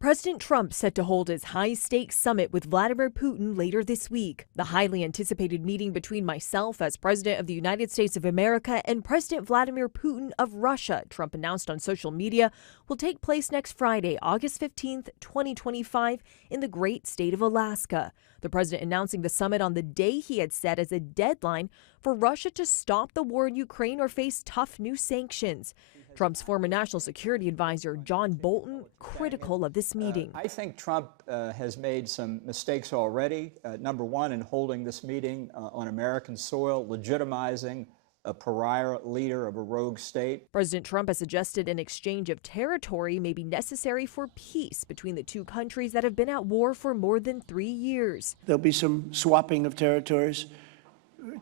President Trump set to hold his high-stakes summit with Vladimir Putin later this week. The highly anticipated meeting between myself as President of the United States of America and President Vladimir Putin of Russia, Trump announced on social media, will take place next Friday, August 15th, 2025, in the great state of Alaska. The president announcing the summit on the day he had set as a deadline for Russia to stop the war in Ukraine or face tough new sanctions. Trump's former national security advisor, John Bolton, critical of this meeting. I think Trump has made some mistakes already. Number one, in holding this meeting on American soil, legitimizing a pariah leader of a rogue state. President Trump has suggested an exchange of territory may be necessary for peace between the two countries that have been at war for more than 3 years. There'll be some swapping of territories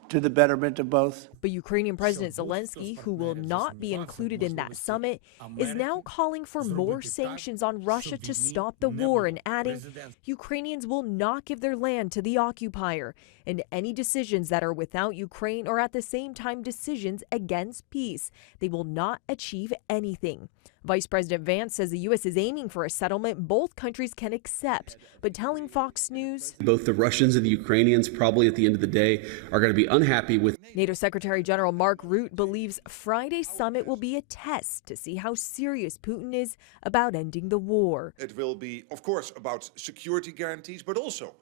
to the betterment of both. But Ukrainian President Zelenskyy, who will not be included in that summit, is now calling for more sanctions on Russia to stop the war and adding, Ukrainians will not give their land to the occupier, and any decisions that are without Ukraine or at the same time decisions against peace, they will not achieve anything. Vice President Vance says the U.S. is aiming for a settlement both countries can accept, but telling Fox News, both the Russians and the Ukrainians probably at the end of the day are going to be unhappy with. NATO Secretary General Mark Rutte believes Friday's summit will be a test to see how serious Putin is about ending the war. It will be, of course, about security guarantees, but also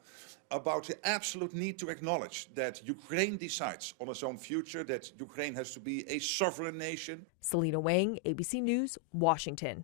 about the absolute need to acknowledge that Ukraine decides on its own future, that Ukraine has to be a sovereign nation. Selena Wang, ABC News, Washington.